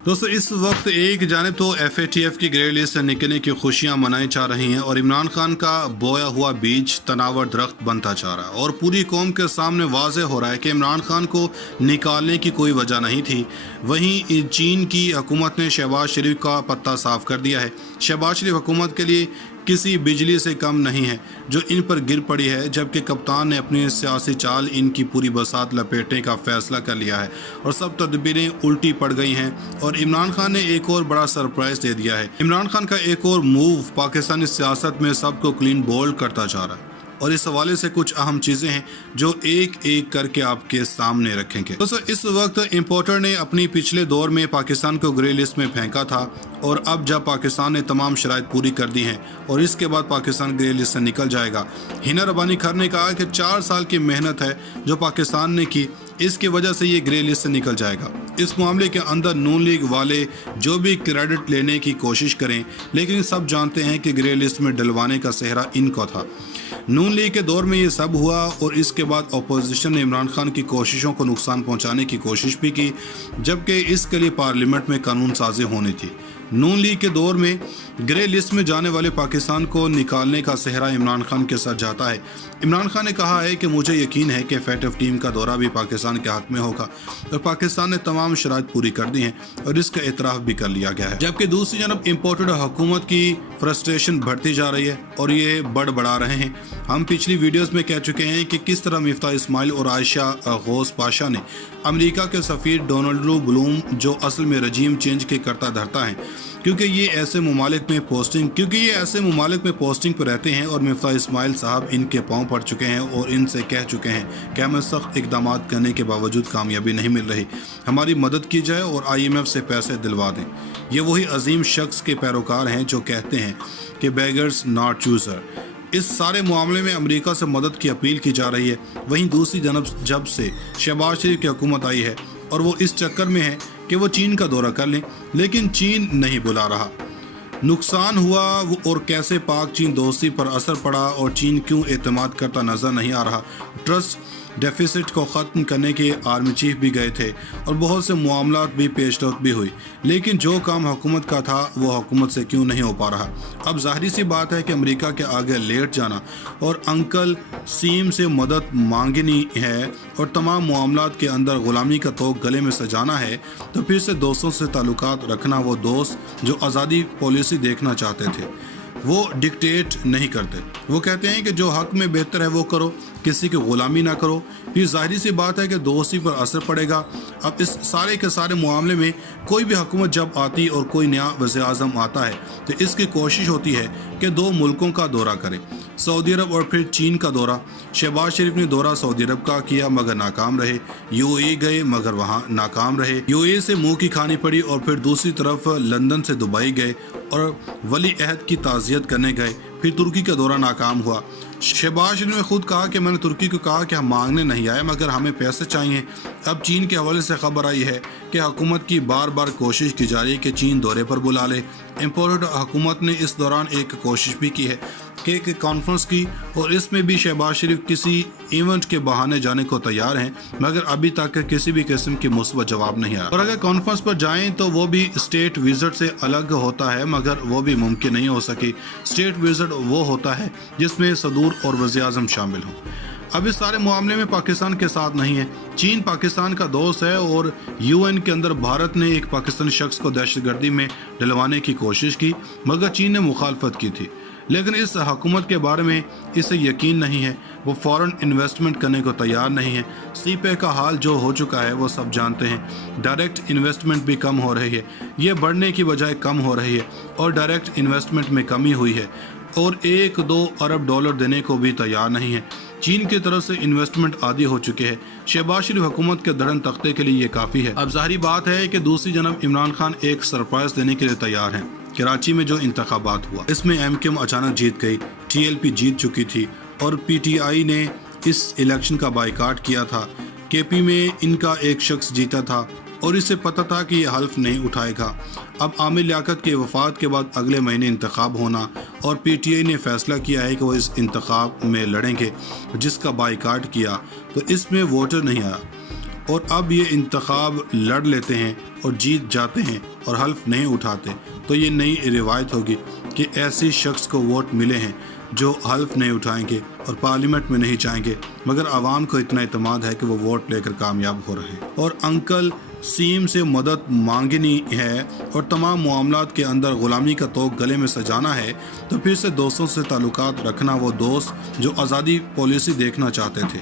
दोस्तों इस वक्त एक जानिब तो FATF की ग्रे लिस्ट से निकलने की खुशियां मनाई जा रही हैं और इमरान खान का बोया हुआ बीज तनावर दरख्त बनता जा रहा है और पूरी कौम के सामने वाज़े हो रहा है कि इमरान खान को निकालने की कोई वजह नहीं थी। वहीं चीन की हुकूमत ने शहबाज शरीफ का पत्ता साफ कर दिया है। शहबाज शरीफ हुकूमत के लिए किसी बिजली से कम नहीं है जो इन पर गिर पड़ी है, जबकि कप्तान ने अपनी सियासी चाल इनकी पूरी बसात लपेटने का फैसला कर लिया है और सब तदबीरें उल्टी पड़ गई हैं और इमरान खान ने एक और बड़ा सरप्राइज दे दिया है। इमरान खान का एक और मूव पाकिस्तानी सियासत में सबको क्लीन बोल्ड करता जा रहा है और इस हवाले से कुछ अहम चीज़ें हैं जो एक एक करके आपके सामने रखेंगे। दोस्तों इस वक्त इंपोर्टर ने अपनी पिछले दौर में पाकिस्तान को ग्रे लिस्ट में फेंका था और अब जब पाकिस्तान ने तमाम शराइत पूरी कर दी हैं और इसके बाद पाकिस्तान ग्रे लिस्ट से निकल जाएगा। हिना रब्बानी खान ने कहा कि 4 साल की मेहनत है जो पाकिस्तान ने की, इसकी वजह से ये ग्रे लिस्ट से निकल जाएगा। इस मामले के अंदर नून लीग वाले जो भी क्रेडिट लेने की कोशिश करें, लेकिन सब जानते हैं कि ग्रे लिस्ट में डलवाने का सेहरा इनका था। नून लीग के दौर में ये सब हुआ और इसके बाद अपोजिशन ने इमरान खान की कोशिशों को नुकसान पहुंचाने की कोशिश भी की, जबकि इसके लिए पार्लियामेंट में कानून साजी होनी थी। नून लीग के दौर में ग्रे लिस्ट में जाने वाले पाकिस्तान को निकालने का सेहरा इमरान खान के साथ जाता है। इमरान खान ने कहा है कि मुझे यकीन है कि FATF टीम का दौरा भी पाकिस्तान के हक में होगा और पाकिस्तान ने तमाम शराइत पूरी कर दी हैं और इसका एतराफ़ भी कर लिया गया है। जबकि दूसरी जानब इम्पोर्टेड हुकूमत की फ्रस्ट्रेशन बढ़ती जा रही है और ये बढ़ा रहे हैं। हम पिछली वीडियोज़ में कह चुके हैं कि किस तरह मिफ्ता इस्माइल और आयशा गौस पाशा ने अमेरिका के सफ़ीर डोनाल्ड ब्लूम, जो असल में रजीम चेंज के करता धरता है, क्योंकि ये ऐसे ममालिक में पोस्टिंग पर रहते हैं और मिफ्ता इस्माइल साहब इनके पांव पड़ चुके हैं और इनसे कह चुके हैं कि हमें सख्त इकदाम करने के बावजूद कामयाबी नहीं मिल रही, हमारी मदद की जाए और IMF से पैसे दिलवा दें। ये वही अजीम शख्स के पैरोकार हैं जो कहते हैं कि बेगर्स नॉट चूज़र। इस सारे मामले में अमेरिका से मदद की अपील की जा रही है। वहीं दूसरी जानब जब से शहबाज शरीफ की हुकूमत आई है और वो इस चक्कर में है कि वो चीन का दौरा कर लें, लेकिन चीन नहीं बुला रहा। नुकसान हुआ और कैसे पाक चीन दोस्ती पर असर पड़ा और चीन क्यों एतमाद करता नज़र नहीं आ रहा। ट्रस्ट डेफिसिट को ख़त्म करने के आर्मी चीफ भी गए थे और बहुत से मामलात भी पेशरफ्त भी हुई, लेकिन जो काम हुकूमत का था वो हुकूमत से क्यों नहीं हो पा रहा। अब ज़ाहिर सी बात है कि अमेरिका के आगे लेट जाना और अंकल सीम से मदद मांगनी है और तमाम मामलात के अंदर ग़ुलामी का तोक गले में सजाना है, तो फिर से दोस्तों से ताल्लुकात रखना। वो दोस्त जो आज़ादी पॉलिसी देखना चाहते थे वो डिक्टेट नहीं करते, वो कहते हैं कि जो हक में बेहतर है वो करो, किसी की ग़ुलामी ना करो। फिर ज़ाहिर सी बात है कि दोस्ती पर असर पड़ेगा। अब इस सारे के सारे मामले में कोई भी हुकूमत जब आती और कोई नया वज़ीर-ए-आज़म आता है तो इसकी कोशिश होती है कि 2 मुल्कों का दौरा करे, सऊदी अरब और फिर चीन का दौरा। शहबाज शरीफ ने दौरा सऊदी अरब का किया मगर नाकाम रहे, UAE गए मगर वहाँ नाकाम रहे, UAE से मुँह की खानी पड़ी और फिर दूसरी तरफ लंदन से दुबई गए और वली अहद की ताज़ियत करने गए, फिर तुर्की का दौरा नाकाम हुआ। शहबाज ने खुद कहा कि मैंने तुर्की को कहा कि हम मांगने नहीं आए मगर हमें पैसे चाहिए। अब चीन के हवाले से खबर आई है कि हुकूमत की बार बार कोशिश की जा रही है कि चीन दौरे पर बुला ले। इम्पोर्टेड हुकूमत ने इस दौरान एक कोशिश भी की है कि एक कॉन्फ्रेंस की और इसमें भी शहबाज शरीफ किसी इवेंट के बहाने जाने को तैयार हैं, मगर अभी तक किसी भी किस्म की मुस्बत जवाब नहीं आया। और अगर कॉन्फ्रेंस पर जाएं तो वो भी स्टेट विजिट से अलग होता है, मगर वो भी मुमकिन नहीं हो सकी। स्टेट विजिट वो होता है जिसमें सदूर और वज़ीर-ए-आज़म शामिल हों। अब इस सारे मामले में पाकिस्तान के साथ नहीं है। चीन पाकिस्तान का दोस्त है और UN के अंदर भारत ने एक पाकिस्तानी शख्स को दहशतगर्दी में डलवाने की कोशिश की मगर चीन ने मुखालफत की थी। लेकिन इस हुकूमत के बारे में इसे यकीन नहीं है, वो फ़ौरन इन्वेस्टमेंट करने को तैयार नहीं है। CPEC का हाल जो हो चुका है वो सब जानते हैं। डायरेक्ट इन्वेस्टमेंट भी कम हो रही है, ये बढ़ने की बजाय कम हो रही है और डायरेक्ट इन्वेस्टमेंट में कमी हुई है और 1-2 अरब डॉलर देने को भी तैयार नहीं है। चीन की तरफ से इन्वेस्टमेंट आदि हो चुके हैं। शहबाज शरीफ हुकूमत के धड़न तख्ते के लिए ये काफ़ी है। अब ज़ाहिर बात है कि दूसरी जानब इमरान खान एक सरप्राइज देने के लिए तैयार हैं। कराची में जो इंतखाबात हुआ इसमें MKM अचानक जीत गई, TLP जीत चुकी थी और PTI ने इस इलेक्शन का बाइकाट किया था। KP में इनका एक शख्स जीता था और इसे पता था कि यह हल्फ नहीं उठाएगा। अब आमिर लियाकत के वफात के बाद अगले महीने इंतखाब होना और PTI ने फैसला किया है कि वो इस इंतखाब में लड़ेंगे, जिसका बाइकाट किया तो इसमें वोटर नहीं आया। اور اب یہ انتخاب لڑ لیتے ہیں اور جیت جاتے ہیں اور حلف نہیں اٹھاتے تو یہ نئی روایت ہوگی کہ ایسی شخص کو ووٹ ملے ہیں جو حلف نہیں اٹھائیں گے اور پارلیمنٹ میں نہیں جائیں گے، مگر عوام کو اتنا اعتماد ہے کہ وہ ووٹ لے کر کامیاب ہو رہے ہیں۔ اور انکل سیم سے مدد مانگنی ہے اور تمام معاملات کے اندر غلامی کا توق گلے میں سجانا ہے، تو پھر سے دوستوں سے تعلقات رکھنا، وہ دوست جو آزادی پالیسی دیکھنا چاہتے تھے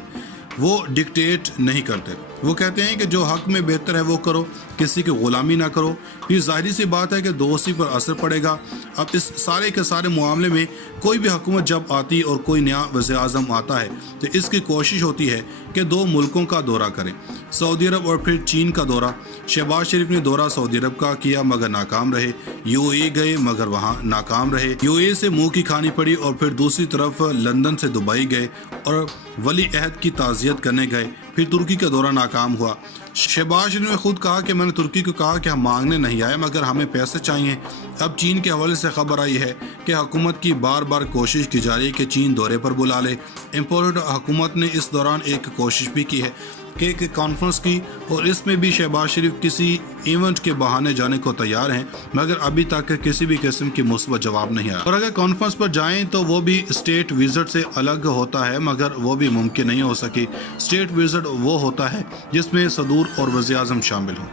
وہ ڈکٹیٹ نہیں کرتے، وہ کہتے ہیں کہ جو حق میں بہتر ہے وہ کرو، کسی کی غلامی نہ کرو۔ پھر ظاہری سی بات ہے کہ دوستی پر اثر پڑے گا۔ اب اس سارے کے سارے معاملے میں کوئی بھی حکومت جب آتی اور کوئی نیا وزیر اعظم آتا ہے تو اس کی کوشش ہوتی ہے کہ دو ملکوں کا دورہ کریں، سعودی عرب اور پھر چین کا دورہ۔ شہباز شریف نے دورہ سعودی عرب کا کیا مگر ناکام رہے، یو اے گئے مگر وہاں ناکام رہے، یو اے سے منہ کی کھانی پڑی، اور پھر دوسری طرف لندن سے دبئی گئے اور ولی عہد کی تعزیت کرنے گئے، پھر ترکی کا دورہ ناکام ہوا۔ شہباز شریف نے خود کہا کہ میں نے ترکی کو کہا کہ ہم مانگنے نہیں آئے مگر ہمیں پیسے چاہیے۔ اب چین کے حوالے سے خبر آئی ہے کہ حکومت کی بار بار کوشش کی جا رہی ہے کہ چین دورے پر بلا لے۔ امپورٹ حکومت نے اس دوران ایک کوشش بھی کی ہے کہ ایک کانفرنس کی، اور اس میں بھی شہباز شریف کسی ایونٹ کے بہانے جانے کو تیار ہیں، مگر ابھی تک کسی بھی قسم کی مثبت جواب نہیں آیا۔ اور اگر کانفرنس پر جائیں تو وہ بھی اسٹیٹ وزٹ سے الگ ہوتا ہے، مگر وہ بھی ممکن نہیں ہو سکی۔ اسٹیٹ وزٹ وہ ہوتا ہے جس میں صدور اور وزیر اعظم شامل ہوں۔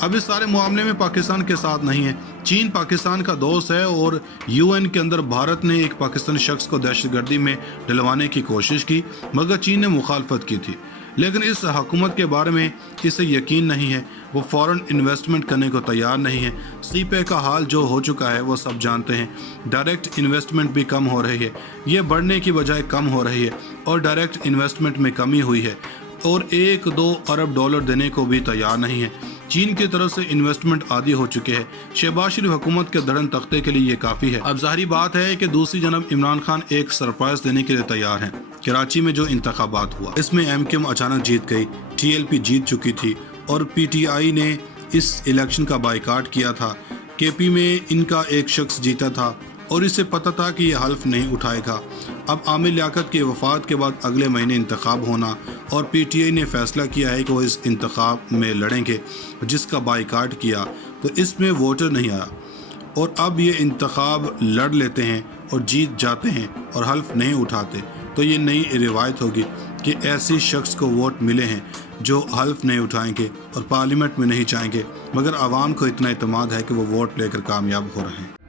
اب اس سارے معاملے میں پاکستان کے ساتھ نہیں ہے۔ چین پاکستان کا دوست ہے، اور یو این کے اندر بھارت نے ایک پاکستانی شخص کو دہشت گردی میں ڈلوانے کی کوشش کی، مگر چین نے مخالفت کی تھی۔ لیکن اس حکومت کے بارے میں اسے یقین نہیں ہے، وہ فورن انویسٹمنٹ کرنے کو تیار نہیں ہے۔ سی پے کا حال جو ہو چکا ہے وہ سب جانتے ہیں، ڈائریکٹ انویسٹمنٹ بھی کم ہو رہی ہے، یہ بڑھنے کی بجائے کم ہو رہی ہے، اور ڈائریکٹ انویسٹمنٹ میں کمی ہوئی ہے، اور 1-2 ارب ڈالر دینے کو بھی تیار نہیں ہے۔ چین کی طرف سے انویسٹمنٹ عادی ہو چکے ہیں۔ شہباز شریف حکومت کے دھڑن تختے کے لیے یہ کافی ہے۔ اب ظاہری بات ہے کہ دوسری جانب عمران خان ایک سرپرائز دینے کے لیے تیار ہیں۔ کراچی میں جو انتخابات ہوا اس میں ایم کیو ایم اچانک جیت گئی، ٹی ایل پی جیت چکی تھی، اور پی ٹی آئی نے اس الیکشن کا بائیکاٹ کیا تھا۔ کے پی میں ان کا ایک شخص جیتا تھا اور اسے پتہ تھا کہ یہ حلف نہیں اٹھائے گا۔ اب عامر لیاقت کی وفات کے بعد اگلے مہینے انتخاب ہونا، اور پی ٹی آئی نے فیصلہ کیا ہے کہ وہ اس انتخاب میں لڑیں گے، جس کا بائیکاٹ کیا تو اس میں ووٹر نہیں آیا، اور اب یہ انتخاب لڑ لیتے ہیں اور جیت جاتے ہیں اور حلف نہیں اٹھاتے تو یہ نئی روایت ہوگی کہ ایسی شخص کو ووٹ ملے ہیں جو حلف نہیں اٹھائیں گے اور پارلیمنٹ میں نہیں جائیں گے، مگر عوام کو اتنا اعتماد ہے کہ وہ ووٹ لے کر کامیاب ہو رہے ہیں۔